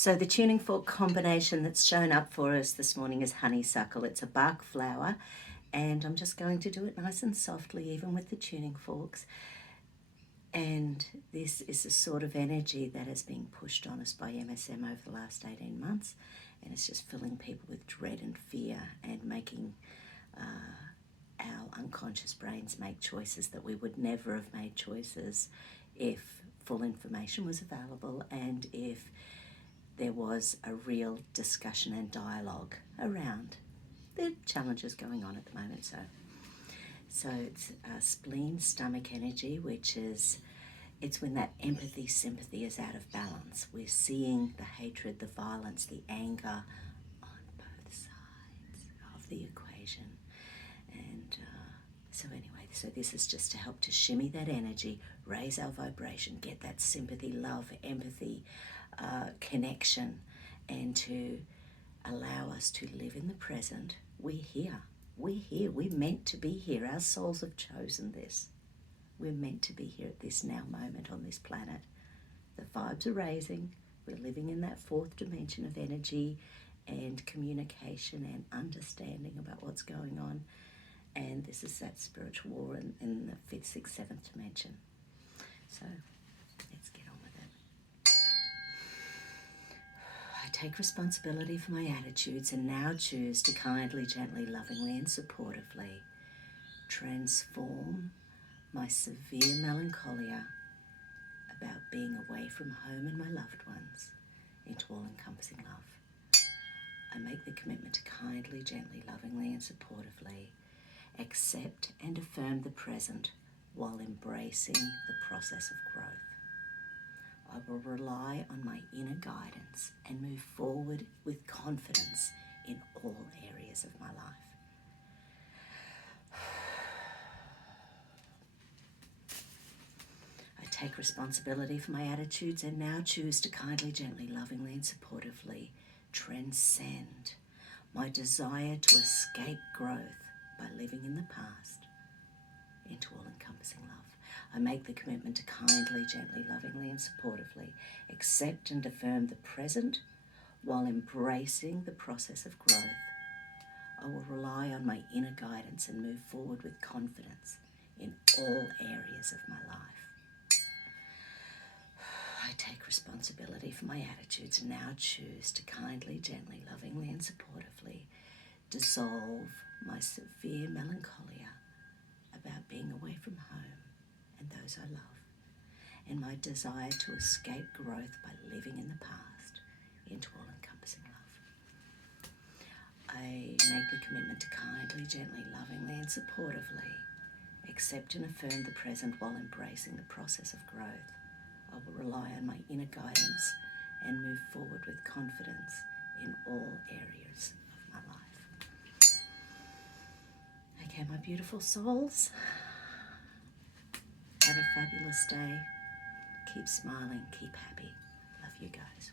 So the tuning fork combination that's shown up for us this morning is Honeysuckle. It's a bark flower, and I'm just going to do it nice and softly, even with the tuning forks. And this is the sort of energy that has been pushed on us by MSM over the last 18 months, and it's just filling people with dread and fear and making our unconscious brains make choices that we would never have made choices if full information was available and if there was a real discussion and dialogue around the challenges going on at the moment. So it's spleen, stomach energy, which is, it's when that empathy, sympathy is out of balance. We're seeing the hatred, the violence, the anger on both sides of the equation. And so this is just to help to shimmy that energy, raise our vibration, get that sympathy, love, empathy, connection, and to allow us to live in the present. We're here. We're meant to be here. Our souls have chosen this. We're meant to be here at this now moment on this planet. The vibes are raising. We're living in that fourth dimension of energy and communication and understanding about what's going on. And this is that spiritual war in the fifth, sixth, seventh dimension. So let's get on with it. I take responsibility for my attitudes and now choose to kindly, gently, lovingly and supportively transform my severe melancholia about being away from home and my loved ones into all-encompassing love. I make the commitment to kindly, gently, lovingly and supportively accept and affirm the present while embracing the process of growth. I will rely on my inner guidance and move forward with confidence in all areas of my life. I take responsibility for my attitudes and now choose to kindly, gently, lovingly and supportively transcend my desire to escape growth by living in the past into all-encompassing love. I make the commitment to kindly, gently, lovingly and supportively accept and affirm the present while embracing the process of growth. I will rely on my inner guidance and move forward with confidence in all areas of my life. I take responsibility for my attitudes and now choose to kindly, gently, lovingly and supportively dissolve my severe melancholia about being away from home and those I love, and my desire to escape growth by living in the past into all-encompassing love. I make the commitment to kindly, gently, lovingly and supportively accept and affirm the present while embracing the process of growth. I will rely on my inner guidance and move forward with confidence in all areas of my life. Okay, my beautiful souls, have a fabulous day. Keep smiling, keep happy. Love you guys.